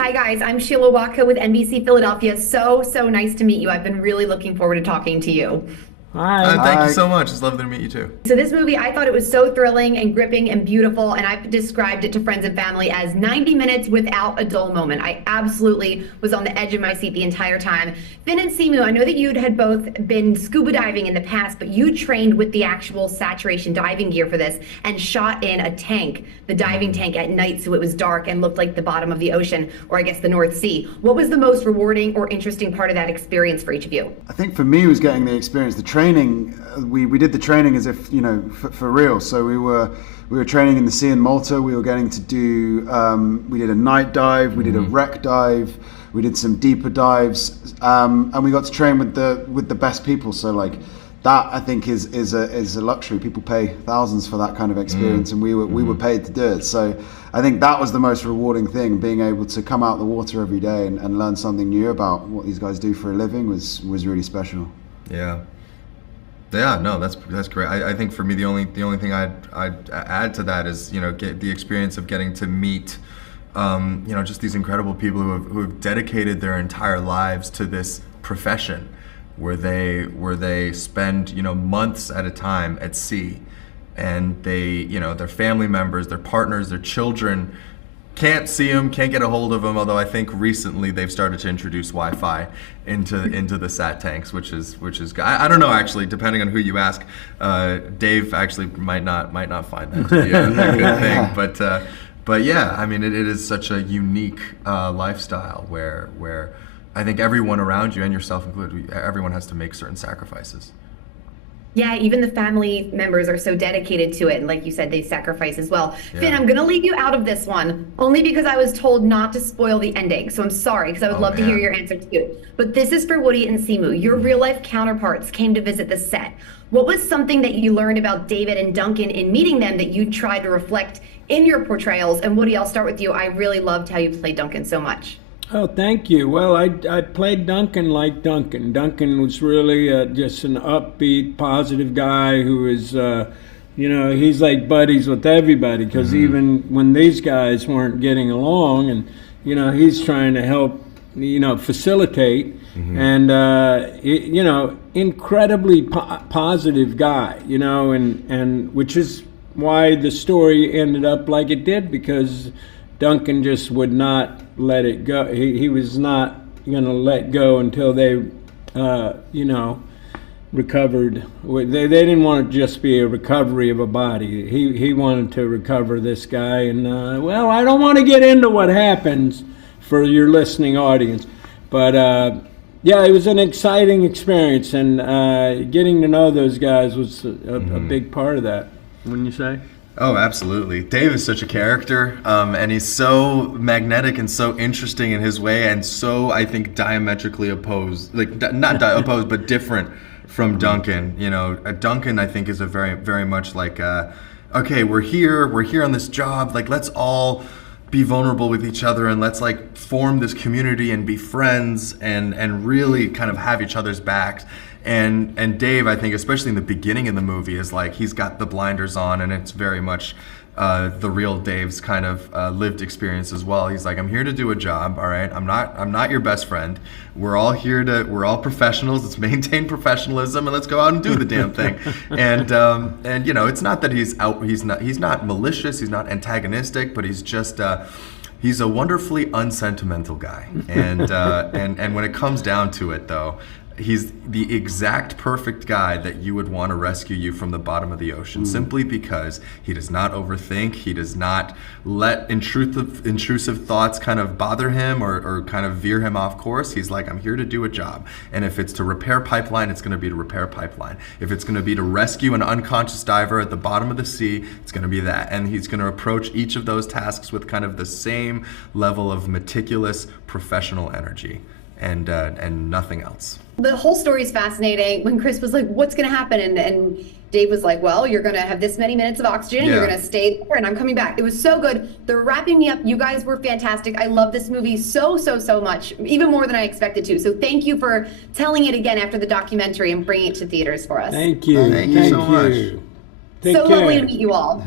Hi guys, I'm Sheila Watko with NBC Philadelphia. So nice to meet you. I've been really looking forward to talking to you. Hi. Thank you so much. It's lovely to meet you too. So this movie, I thought it was so thrilling and gripping and beautiful, and I've described it to friends and family as 90 minutes without a dull moment. I absolutely was on the edge of my seat the entire time. Finn and Simu, I know that you had both been scuba diving in the past, but you trained with the actual saturation diving gear for this and shot in a tank, the diving tank at night, so it was dark and looked like the bottom of the ocean, or I guess the North Sea. What was the most rewarding or interesting part of that experience for each of you? I think for me it was getting the experience. The training, we did the training as if, for real. So we were training in the sea in Malta. We were getting to do, we did a night dive, we did a wreck dive, we did some deeper dives, and we got to train with the best people. So like that, I think is a luxury. People pay thousands for that kind of experience, and we were paid to do it. So I think that was the most rewarding thing, being able to come out the water every day and learn something new about what these guys do for a living was really special. Yeah, no, that's great. I think for me the only thing I'd add to that is get the experience of getting to meet just these incredible people who have dedicated their entire lives to this profession, where they spend months at a time at sea, and they their family members, their partners, their children can't see them, can't get a hold of them. Although I think recently they've started to introduce Wi-Fi into the sat tanks, which is I don't know, actually, depending on who you ask. Dave actually might not find that to be a good thing, but yeah, I mean it is such a unique lifestyle where I think everyone around you, and yourself included, everyone has to make certain sacrifices. Yeah, even the family members are so dedicated to it. And like you said, they sacrifice as well. Yeah. Finn, I'm going to leave you out of this one, only because I was told not to spoil the ending. So I'm sorry, because I would love to hear your answer too. But this is for Woody and Simu. Your real life counterparts came to visit the set. What was something that you learned about David and Duncan in meeting them that you tried to reflect in your portrayals? And Woody, I'll start with you. I really loved how you played Duncan so much. Oh, thank you. Well, I played Duncan like Duncan. Duncan was really just an upbeat, positive guy who is, he's like buddies with everybody, because even when these guys weren't getting along, and, he's trying to help, facilitate, and, incredibly positive guy, and which is why the story ended up like it did, because Duncan just would not let it go. He was not going to let go until they, recovered. They didn't want it to just be a recovery of a body. He wanted to recover this guy. And, I don't want to get into what happens for your listening audience. But, it was an exciting experience. And getting to know those guys was a big part of that, wouldn't you say? Oh, absolutely. Dave is such a character, and he's so magnetic and so interesting in his way, and so, I think, diametrically opposed, opposed, but different from Duncan. Duncan, I think, is a very, very much like, okay, we're here on this job, like, let's all be vulnerable with each other, and let's like form this community and be friends and really kind of have each other's backs. And Dave, I think, especially in the beginning of the movie, is like he's got the blinders on, and it's very much the real Dave's kind of lived experience as well. He's like, I'm here to do a job, all right? I'm not your best friend. We're all professionals. Let's maintain professionalism, and let's go out and do the damn thing. And it's not that he's not malicious. He's not antagonistic, but he's just. He's a wonderfully unsentimental guy, and when it comes down to it, though, he's the exact perfect guy that you would want to rescue you from the bottom of the ocean, simply because he does not overthink. He does not let intrusive thoughts kind of bother him or kind of veer him off course. He's like, I'm here to do a job. And if it's to repair pipeline, it's going to be to repair pipeline. If it's going to be to rescue an unconscious diver at the bottom of the sea, it's going to be that. And he's going to approach each of those tasks with kind of the same level of meticulous professional energy and nothing else. The whole story is fascinating. When Chris was like, what's going to happen? And Dave was like, well, you're going to have this many minutes of oxygen. Yeah. You're going to stay there, and I'm coming back. It was so good. They're wrapping me up. You guys were fantastic. I love this movie so much, even more than I expected to. So thank you for telling it again after the documentary and bringing it to theaters for us. Thank you. Thank you so much. Take so care. lovely to meet you all.